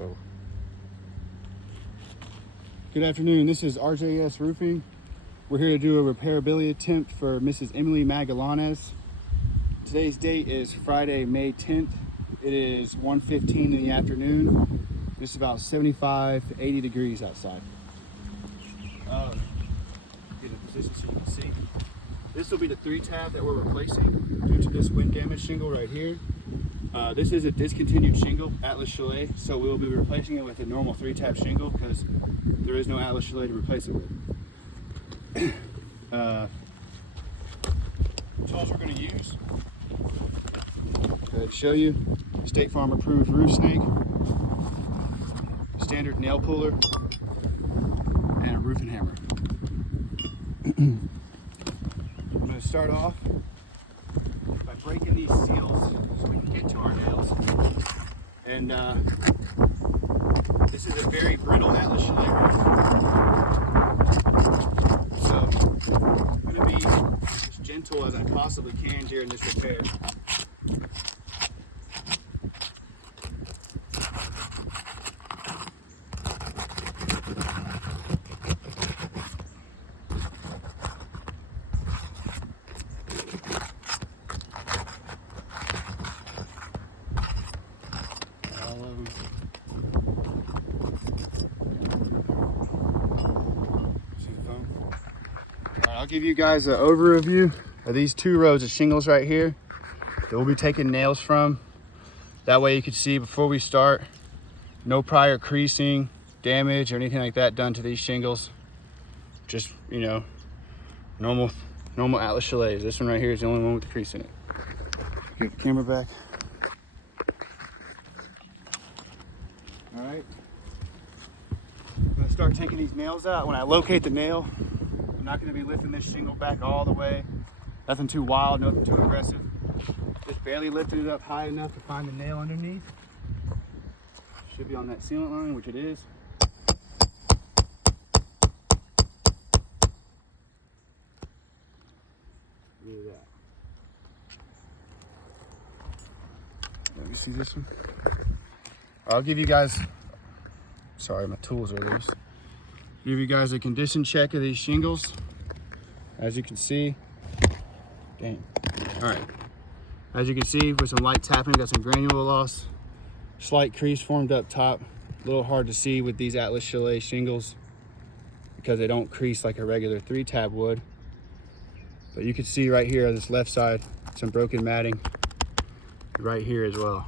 Oh. Good afternoon, this is RJS Roofing. We're here to do a repairability attempt for Mrs. Emily Magallanes. Today's date is Friday, May 10th. It is 1:15 in the afternoon. It's about 75 to 80 degrees outside. Get a position so you can see. This will be the 3-tab that we're replacing due to this wind damage shingle right here. This is a discontinued shingle, Atlas Chalet, so we'll be replacing it with a normal 3-tab shingle because there is no Atlas Chalet to replace it with. Tools we're going to use, go ahead and show you. State Farm approved roof snake, standard nail puller, and a roofing hammer. I'm going to start off by breaking these seals so we can get to our nails. And this is a very brittle Atlas Chalet roof. So I'm going to be as gentle as I possibly can here in this repair. I'll give you guys an overview of these 2 rows of shingles right here that we'll be taking nails from. That way you can see before we start, no prior creasing, damage, or anything like that done to these shingles. Just, you know, normal Atlas Chalets. This one right here is the only one with the crease in it. Get the camera back. All right. I'm gonna start taking these nails out. When I locate the nail, I'm not going to be lifting this shingle back all the way. Nothing too wild, nothing too aggressive. Just barely lifting it up high enough to find the nail underneath. Should be on that sealant line, which it is. Look at that. Let me see this one. I'll give you guys, sorry, my tools are loose. Give you guys a condition check of these shingles. As you can see, dang. All right. As you can see, with some light tapping, got some granule loss. Slight crease formed up top. A little hard to see with these Atlas Chalet shingles because they don't crease like a regular 3-tab would. But you can see right here on this left side, some broken matting right here as well.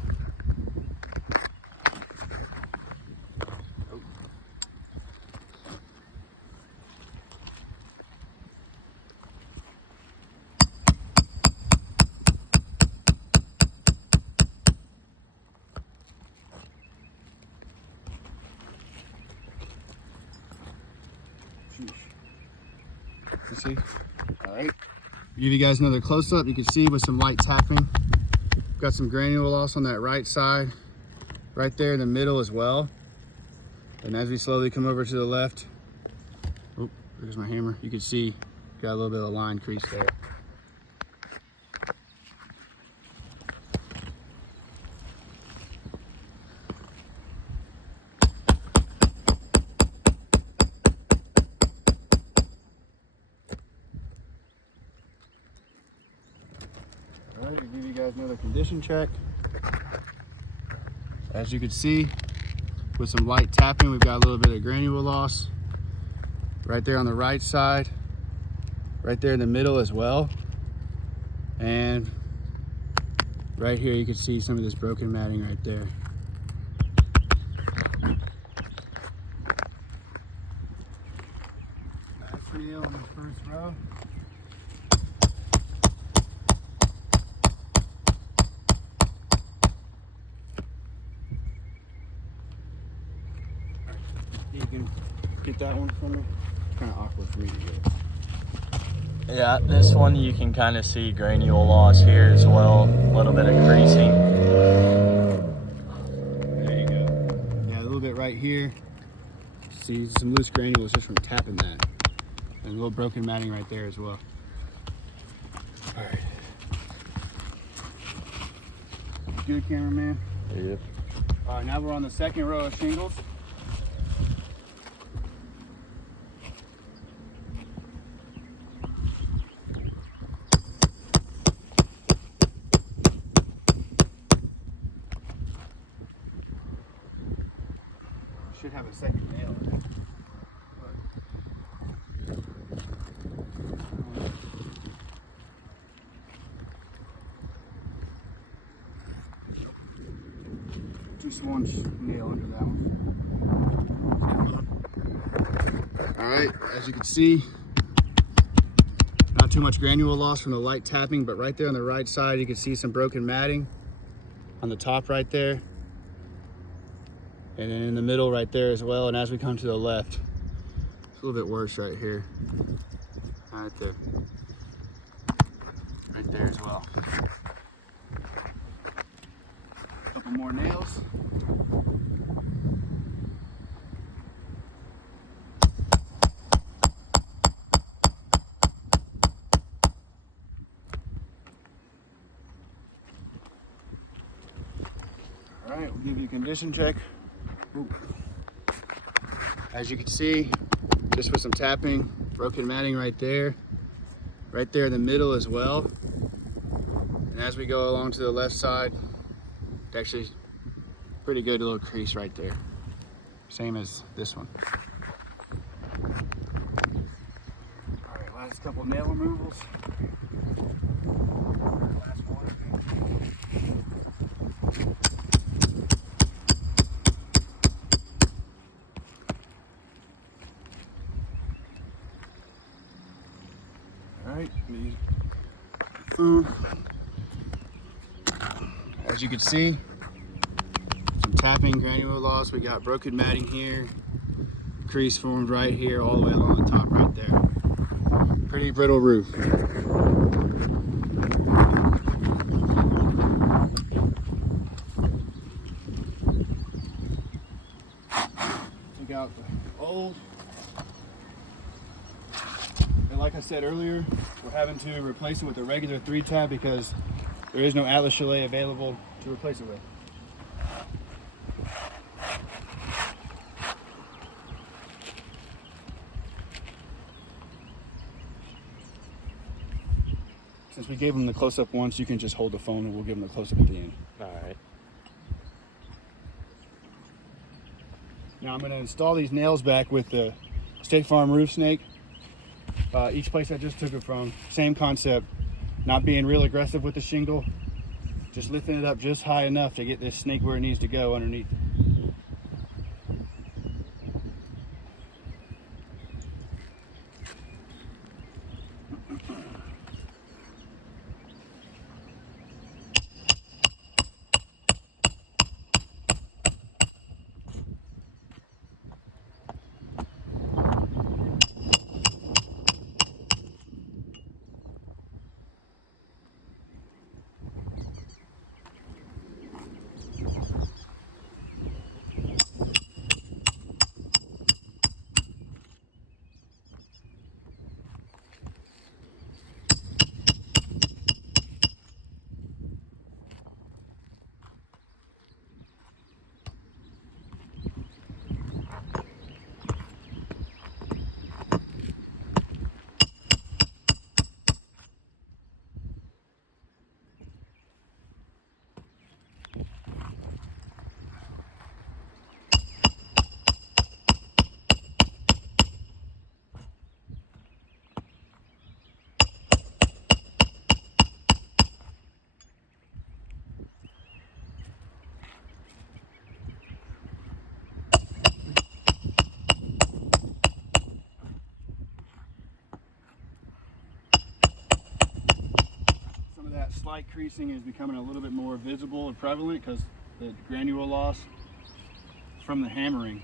You see? All right. Give you guys another close-up. You can see with some light tapping, got some granule loss on that right side, right there in the middle as well. And as we slowly come over to the left, oh, there's my hammer. You can see got a little bit of a line crease there. All right, I'll give you guys another condition check. As you can see, with some light tapping, we've got a little bit of granule loss right there on the right side, right there in the middle as well. And right here, you can see some of this broken matting right there. Last nail on the first row. You can get that one from me. It's kind of awkward for me to get. Yeah, this one you can kind of see granule loss here as well. A little bit of creasing. There you go. Yeah, a little bit right here. See some loose granules just from tapping that. And a little broken matting right there as well. All right. Good, cameraman? Yep. All right, now we're on the second row of shingles. Should have a second nail in it. Just one nail under that one. All right, as you can see, not too much granule loss from the light tapping, but right there on the right side, you can see some broken matting on the top right there. And then in the middle right there as well. And as we come to the left, it's a little bit worse right here. Right there. Right there as well. A couple more nails. All right, we'll give you a condition check. Ooh. As you can see, just with some tapping, broken matting right there in the middle as well. And as we go along to the left side, it's actually pretty good little crease right there. Same as this one. All right, last couple nail removals. Last one. Alright, as you can see, some tapping, granule loss. We got broken matting here, crease formed right here, all the way along the top right there. Pretty brittle roof. Take out the old. And like I said earlier, we're having to replace it with a regular 3-tab because there is no Atlas Chalet available to replace it with. Since we gave them the close-up once, you can just hold the phone and we'll give them the close-up at the end. All right. Now I'm going to install these nails back with the State Farm roof snake. Each place I just took it from, same concept, not being real aggressive with the shingle, just lifting it up just high enough to get this snake where it needs to go underneath. Slight creasing is becoming a little bit more visible and prevalent because the granule loss from the hammering.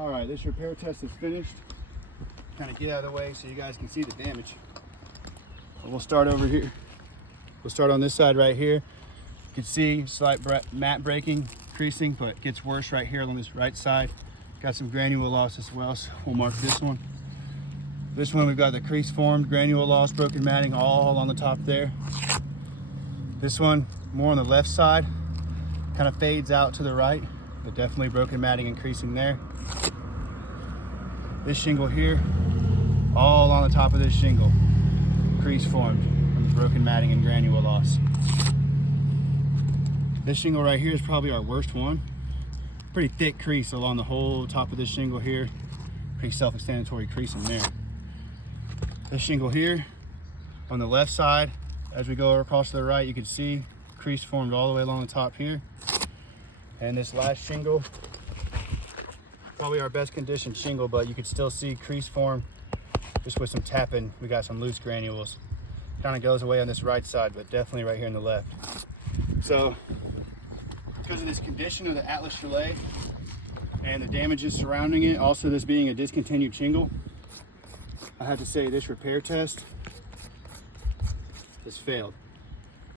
All right, this repair test is finished. Kind of get out of the way so you guys can see the damage. We'll start over here. We'll start on this side right here. You can see slight mat breaking, creasing, but it gets worse right here on this right side. Got some granule loss as well, so we'll mark this one. This one we've got the crease formed, granule loss, broken matting all on the top there. This one more on the left side, kind of fades out to the right, but definitely broken matting and creasing there. This shingle here, all on the top of this shingle, crease formed from broken matting and granule loss. This shingle right here is probably our worst one. Pretty thick crease along the whole top of this shingle here. Pretty self-explanatory creasing there. This shingle here on the left side, as we go across to the right, you can see crease formed all the way along the top here. And this last shingle, probably our best conditioned shingle, but you could still see crease form just with some tapping. We got some loose granules. Kind of goes away on this right side, but definitely right here on the left. So because of this condition of the Atlas Chalet and the damages surrounding it, also this being a discontinued shingle, I have to say this repair test has failed.